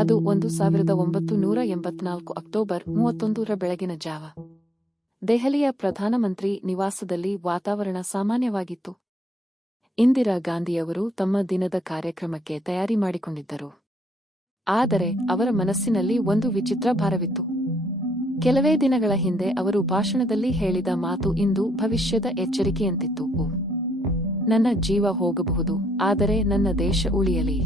ಅದು 1984 ಅಕ್ಟೋಬರ್ 31ರ ಬೆಳಗಿನ ಜಾವ. ದೆಹಲಿಯ ಪ್ರಧಾನಮಂತ್ರಿ ನಿವಾಸದಲ್ಲಿ ವಾತಾವರಣ ಸಾಮಾನ್ಯವಾಗಿತ್ತು. ಇಂದಿರಾ ಗಾಂಧಿಯವರು ತಮ್ಮ ದಿನದ ಕಾರ್ಯಕ್ರಮಕ್ಕೆ ತಯಾರಿ ಮಾಡಿಕೊಂಡಿದ್ದರು. ಆದರೆ ಅವರ ಮನಸ್ಸಿನಲ್ಲಿ ಒಂದು ವಿಚಿತ್ರ ಭಾರವಿತ್ತು. ಕೆಲವೇ ದಿನಗಳ ಹಿಂದೆ ಅವರು ಭಾಷಣದಲ್ಲಿ ಹೇಳಿದ ಮಾತು ಇಂದು ಭವಿಷ್ಯದ ಎಚ್ಚರಿಕೆಯಂತಿತ್ತು. ನನ್ನ ಜೀವ ಹೋಗಬಹುದು, ಆದರೆ ನನ್ನ ದೇಶ ಉಳಿಯಲಿ.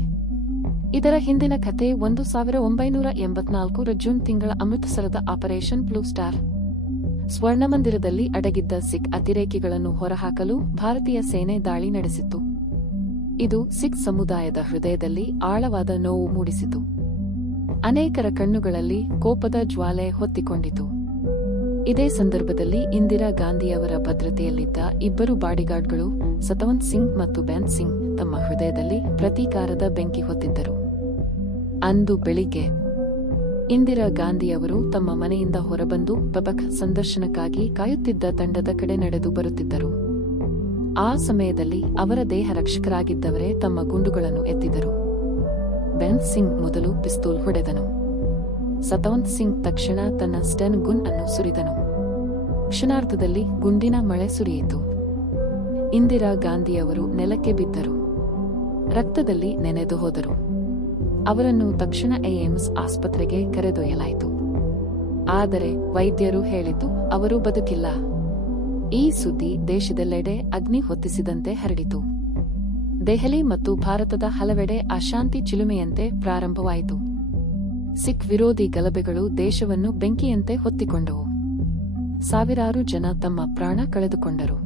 ಇದರ ಹಿಂದಿನ ಕಥೆ 1984ರ ಜೂನ್ ತಿಂಗಳ ಅಮೃತಸರದ ಆಪರೇಷನ್ ಬ್ಲೂ ಸ್ಟಾರ್. ಸ್ವರ್ಣಮಂದಿರದಲ್ಲಿ ಅಡಗಿದ್ದ ಸಿಖ್ ಅತಿರೇಕಿಗಳನ್ನು ಹೊರಹಾಕಲು ಭಾರತೀಯ ಸೇನೆ ದಾಳಿ ನಡೆಸಿತ್ತು. ಇದು ಸಿಖ್ ಸಮುದಾಯದ ಹೃದಯದಲ್ಲಿ ಆಳವಾದ ನೋವು ಮೂಡಿಸಿತು. ಅನೇಕರ ಕಣ್ಣುಗಳಲ್ಲಿ ಕೋಪದ ಜ್ವಾಲೆ ಹೊತ್ತಿಕೊಂಡಿತು. ಇದೇ ಸಂದರ್ಭದಲ್ಲಿ ಇಂದಿರಾ ಗಾಂಧಿಯವರ ಭದ್ರತೆಯಲ್ಲಿದ್ದ ಇಬ್ಬರು ಬಾಡಿಗಾರ್ಡ್ಗಳು, ಸತವಂತ್ ಸಿಂಗ್ ಮತ್ತು ಬೆನ್ ಸಿಂಗ್, ತಮ್ಮ ಹೃದಯದಲ್ಲಿ ಪ್ರತೀಕಾರದ ಬೆಂಕಿ ಹೊತ್ತಿದ್ದರು. ಅಂದು ಬೆಳಿಗ್ಗೆ ಇಂದಿರಾ ಗಾಂಧಿಯವರು ತಮ್ಮ ಮನೆಯಿಂದ ಹೊರಬಂದು ಪಬಕ್ ಸಂದರ್ಶನಕ್ಕಾಗಿ ಕಾಯುತ್ತಿದ್ದ ತಂಡದ ಕಡೆ ನಡೆದು ಬರುತ್ತಿದ್ದರು. ಆ ಸಮಯದಲ್ಲಿ ಅವರ ದೇಹ ರಕ್ಷಕರಾಗಿದ್ದವರೇ ತಮ್ಮ ಗುಂಡುಗಳನ್ನು ಎತ್ತಿದರು. ಬೆನ್ ಸಿಂಗ್ ಮೊದಲು ಪಿಸ್ತೂಲ್ ಹೊಡೆದನು. ಸತವಂತ್ ಸಿಂಗ್ ತಕ್ಷಣ ತನ್ನ ಸ್ಟನ್ ಗುನ್ ಅನ್ನು ಸುರಿದನು. ಕ್ಷಣಾರ್ಧದಲ್ಲಿ ಗುಂಡಿನ ಮಳೆ ಸುರಿಯಿತು. ಇಂದಿರಾ ಗಾಂಧಿಯವರು ನೆಲಕ್ಕೆ ಬಿದ್ದರು. ರಕ್ತದಲ್ಲಿ ನೆನೆದು ಹೋದರು. ಅವರನ್ನು ತಕ್ಷಣ ಏಮ್ಸ್ ಆಸ್ಪತ್ರೆಗೆ ಕರೆದೊಯ್ಯಲಾಯಿತು. ಆದರೆ ವೈದ್ಯರು ಹೇಳಿದ್ದು ಅವರು ಬದುಕಿಲ್ಲ. ಈ ಸುದ್ದಿ ದೇಶದೆಲ್ಲೆಡೆ ಅಗ್ನಿ ಹೊತ್ತಿಸಿದಂತೆ ಹರಡಿತು. ದೆಹಲಿ ಮತ್ತು ಭಾರತದ ಹಲವೆಡೆ ಅಶಾಂತಿ ಚಿಲುಮೆಯಂತೆ ಪ್ರಾರಂಭವಾಯಿತು. ಸಿಖ್ ವಿರೋಧಿ ಗಲಭೆಗಳು ದೇಶವನ್ನು ಬೆಂಕಿಯಂತೆ ಹೊತ್ತಿಕೊಂಡವು. ಸಾವಿರಾರು ಜನ ತಮ್ಮ ಪ್ರಾಣ ಕಳೆದುಕೊಂಡರು.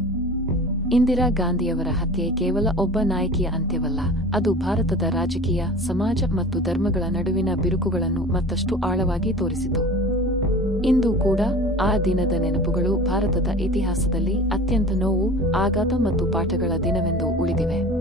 ಇಂದಿರಾ ಗಾಂಧಿಯವರ ಹತ್ಯೆ ಕೇವಲ ಒಬ್ಬ ನಾಯಕಿಯ ಅಂತ್ಯವಲ್ಲ, ಅದು ಭಾರತದ ರಾಜಕೀಯ, ಸಮಾಜ ಮತ್ತು ಧರ್ಮಗಳ ನಡುವಿನ ಬಿರುಕುಗಳನ್ನು ಮತ್ತಷ್ಟು ಆಳವಾಗಿ ತೋರಿಸಿತು. ಇಂದು ಕೂಡ ಆ ದಿನದ ನೆನಪುಗಳು ಭಾರತದ ಇತಿಹಾಸದಲ್ಲಿ ಅತ್ಯಂತ ನೋವು, ಆಘಾತ ಮತ್ತು ಪಾಠಗಳ ದಿನವೆಂದು ಉಳಿದಿವೆ.